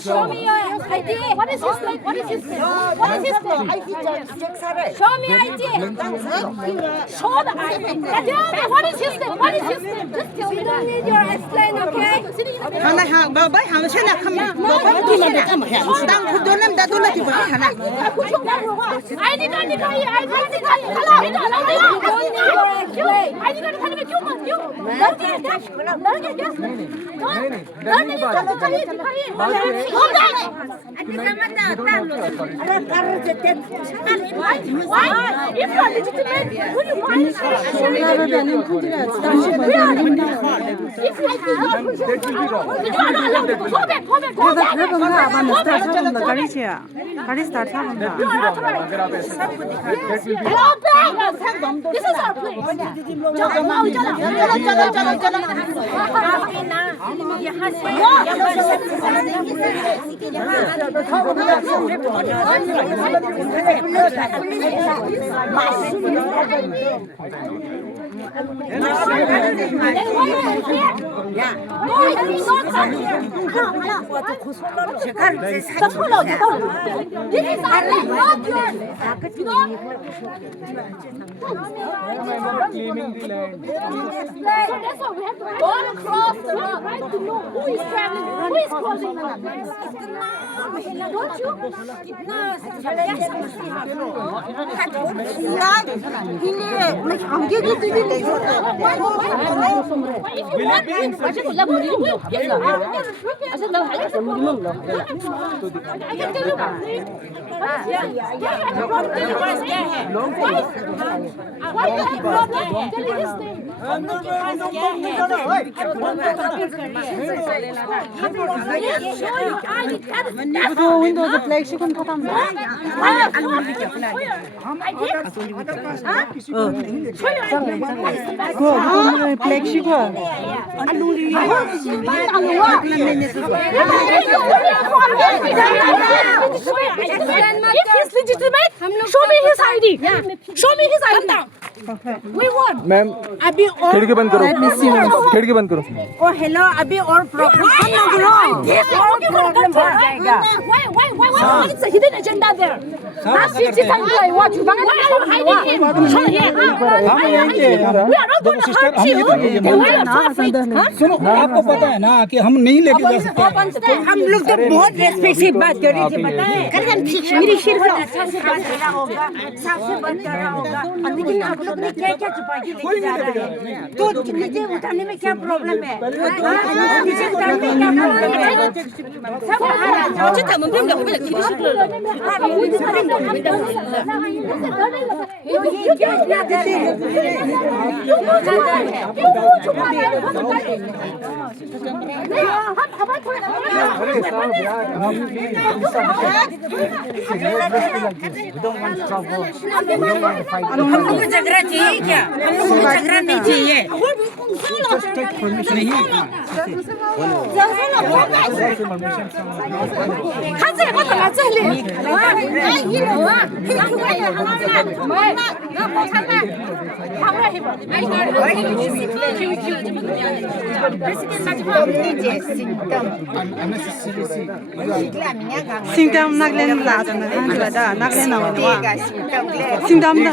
Show me your ID. What is his name? What is his name? What is his name? Show me ID. Show the ID. What is his name? What is his name? Just tell me. We don't need your explain, okay? If you are legitimate, would you mind? This is our place. Claiming the land. So that's why we have to go across the road, right, to know who is traveling, who is crossing the road. Don't you? windows black 시간 다 담네. 그 오늘 black 시간. If he's legitimate, show me his ID. Show me his ID. We want. Ma'am अभी और खिड़की बंद करो खिड़की बंद करो ओ hello अभी और प्रॉब्लम हो जाएगा Why is the hidden agenda there? Last 50 times I watch you. Why are you hiding him? Show here. We are not going to hurt you. Then why are you so afraid? सुनो आपको पता है ना कि हम नहीं लेके जा सकते हम लोग तो बहुत रेस्पेक्ट से बात कर रहे थे पता है मेरी सिर्फ अच्छा से बात कर रहा होगा साफ से बात कर रहा होगा लेकिन आप लोग ने क्या क्या छुपा के लेके जा रहा है तो नीचे उठाने में क्या प्रॉब्लम है नीचे उठाने में क्या प्रॉब्लम है सब 어쨌든 문제가 오면 झगड़ा चाहिए क्या हम लोग को झगड़ा नहीं चाहिए 싱담 낙렌 라잖아. 한주다 낙렌 나와와. 싱담다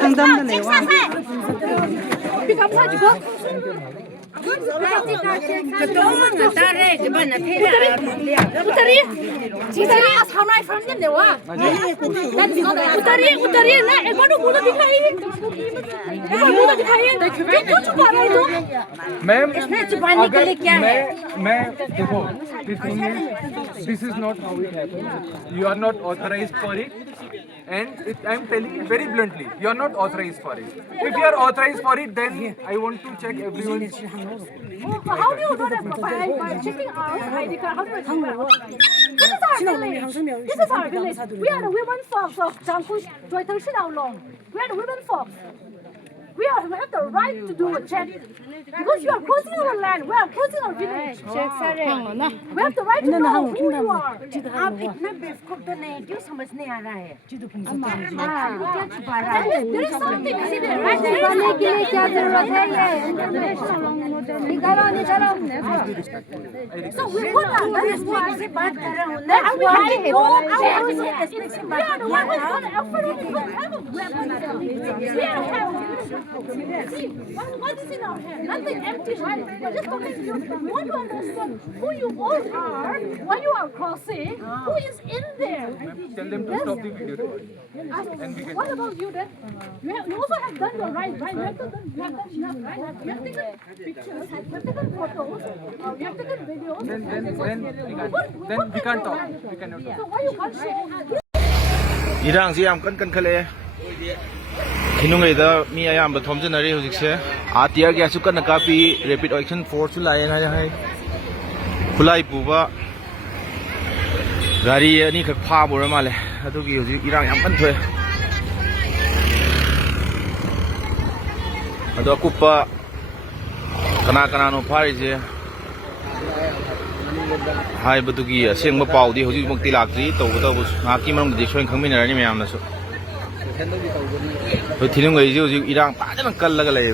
상담다 내와. 감사주고 Utari, as how my friend them they were. Utari, na, ekor muda dikhai. Ekor muda dikhai. क्यों छुपा रहे हो? मैम छुपाने के लिए क्या है? मैं देखो this is not how it happens. You are not authorized for it. And I am telling you very bluntly, you are not authorized for it. If you are authorized for it, then I want to check everyone's. How do you do that by checking our ID card? How do you do that? This is our village. This is our village. We are the women folks of Jiangsu, Joyteng, Shidao. We are the women folks. We have the right to do a check because you are crossing our land. We are crossing our village. We have the right to know who you are. आप इतना बेवकूफ तो नहीं क्यों समझने आ रहा है There is something is there, right? छुपाने के लिए क्या जरूरत है ये? निकालो. So we put our response से बात कर रहा हूँ ना we are the one who's going to effort. We don't have a weapon. We don't have. See, what is in our hand? Nothing empty, right? We're just talking to you. We want to understand who you all are, why you are crossing, who is in there. Tell them to stop the video recording. What about you then? You also have done your right? You have done enough, right? You have taken pictures, you have taken photos, you have taken videos. Then we can't talk. We cannot talk. So why you can't share? 이랑지 얌깐 끈칼레 기능에다 미야야 안 톰전너리 호직세 아티아 게스 끈나 카피 레피드 액션 포스 라이나 하이 쿨라이 부바 가리 아니 그 파보라 말레 아두기 호직 이랑 얌깐 토에 아두 쿠파 까나까나노 파리제 하이버두기 생모 파우디 호직 먹티 락지 또부터 나키 만데 소인 강민이라니 매암나서 그 뒤는 거 이제 이랑 빠져만 깔라가 레